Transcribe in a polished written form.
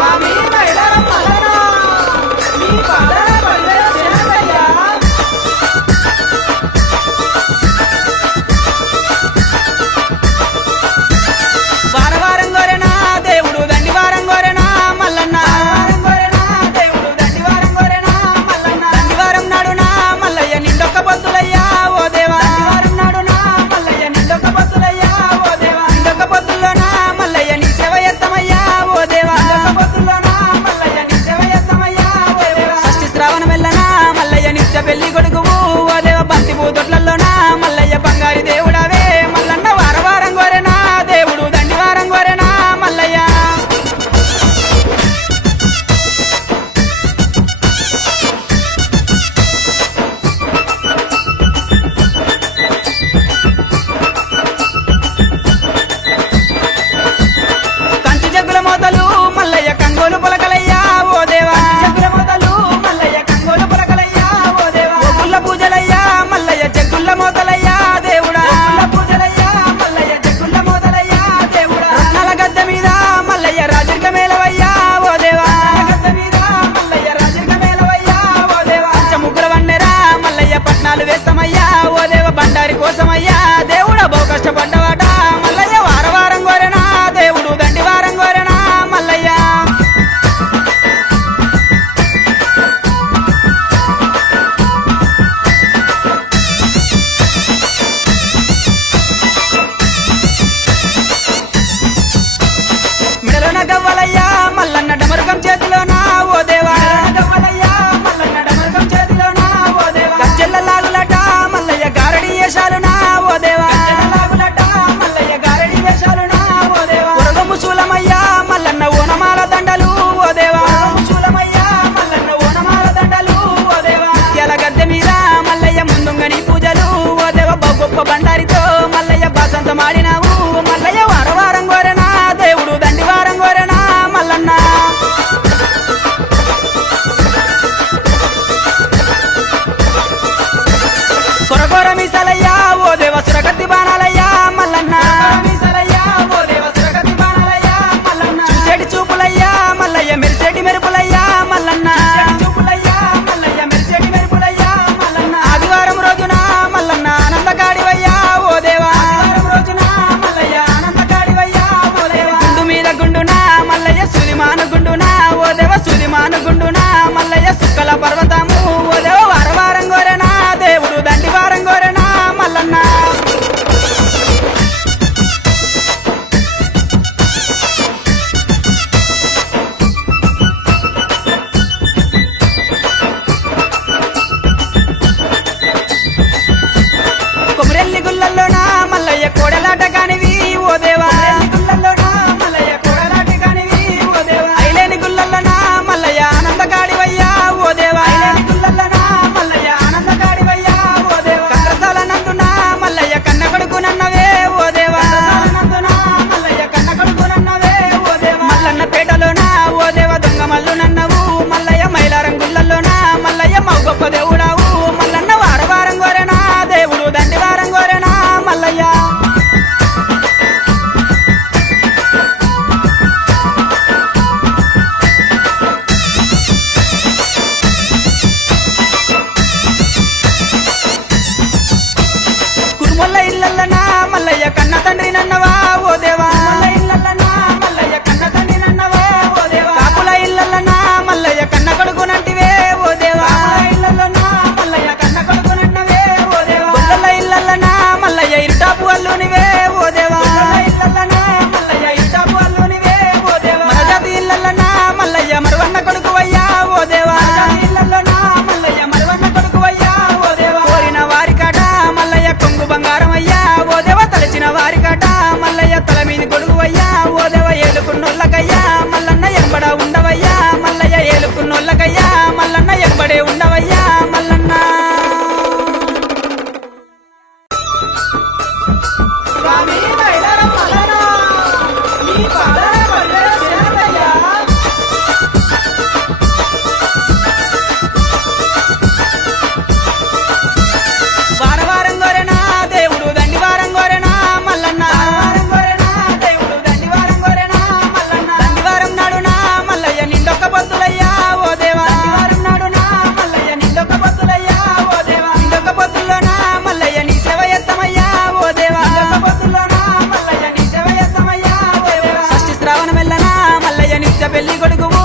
స్వామి మైలారం మల్లన నీ పాదన పల్లె చిన్నయ్యా వారవారం గోరెనా దేవుడు దండివారం గోరెనా మల్లన్న దేవుడు దండివారం గోరెనా మల్లన్న దండివారం నాడునా మల్లయ్య నిండొక్క పొద్దులయ్యా ఓ దేవా దండివారం నాడునా మల్లయ్య నిండొక్క పొద్దులయ్యా ఓ దేవా నిండొక్క పొద్దుల్లోనా మల్లయ్య నీ సేవ ఎత్తమయ్యా ఓ దేవా నిండొక్క పొద్దుల్లోనా మల్లయ్య నీ సేవ ఎత్తమయ్యా ఓ దేవా షష్ఠి శ్రావణం వెళ్ళనా మల్లయ్య నిత్య పెళ్లి కొడుకువు ఓ దేవ బంతి పూతొట్లలోనా మల్లయ్య బంగారి దేవుడవే మల్లన్న వారవారం గోరెనా దేవుడు దండివారం గోరెనా మల్లయ్య కంచి జగ్గుల మోతలు మల్లయ్య కంగోలు పొలకలయ్యా ఓ దేవా జగ్గుల మోతలు మల్లయ్య కంగోలు పొలకలయ్యా ఓ దేవా గుల్ల పూజలయ్యా మల్లయ్య జగ్గుల మోతలయ్యా దేవుడా గుల్ల పూజలయ్యా మల్లయ్య జగ్గుల మోతలయ్యా దేవుడా రత్నాల గద్దె మీద మల్లయ్య రాజరిక మేలవయ్యా ఓ దేవా గద్దె మీద మల్లయ్య రాజరిక మేలవయ్యా ఓ దేవా ముగ్గుల వన్నెరా మల్లయ్య పట్నాలు వేస్తామయ్యా ఓ దేవ బండారి కోసమయ్యా దేవుడా బహు కష్టపడ్డవాట మల్లయ్య వారవారం గోరెనా దేవుడు దండివారం గోరెనా మల్లయ్య మెడలోన గవ్వలయ్యా మల్లన్న డమరుకం చేతిలోనా ఓ దేవా గవ్వలయ్యా మల్లన్న డమరుకం చేతిలోనా ఓ దేవా గజ్జెల్ల లాగులట మల్లయ్య గారడి వేషాలునా ఓ దేవా లాగులట మల్లయ్య గారడి వేషాలునా ఓ దేవా ఉరగము శూలమయ్యా మల్లన్న ఓనమాల దండలు ఓ దేవా శూలమయ్యా మల్లన్న ఓనమాల దండలు ఓ దేవా ముత్యాల గద్దె మీద మల్లయ్య ముందుంగని పూజలు ఓ దేవ బహు గొప్ప బండారితో మల్లయ్య బాసంత మాడినావు మల్లయ్య వారవారం గోరెనా దేవుడు దండివారం గోరెనా మల్లన్న కొరకొర మీసలయ్యా ఓ దేవ సురగతి బాణాలయ్యా మల్లన్న మీసలయ్యా ఓ దేవ సురగతి బాణాలయ్యా మల్లన్న చూసేటి చూపులయ్యా మల్లయ్య మెరిసేటి మెరుపులయ్యా మల్లన్న చూపులయ్యా మల్లయ్య మెరిసేటి మెరుపులయ్యా మల్లన్న ఆదివారం రోజున మల్లన్న ఆనందకాడివయ్యా ఓ దేవా ఆదివారం రోజున మల్లయ్య ఆనందకాడివయ్యా ఓ దేవా గుండు మీద గుండునా మల్లయ్య సులిమాను గుండునా ఓ దేవ సులిమాను గుండునా మల్లయ్య సుక్కల పర్వతము ఓ దేవ వారవారం గోరెనా దేవుడు దండివారం గోరెనా మల్లన్న కొమరెల్లి గుల్లల్లోనా మల్లయ్య కోడలాట కానివి ఓ దేవా గుల్లల్లోనా మల్లయ్య కోడలాట కానివి ఓ దేవా ఐలే బిడ్డ పెళ్లి కొడుకు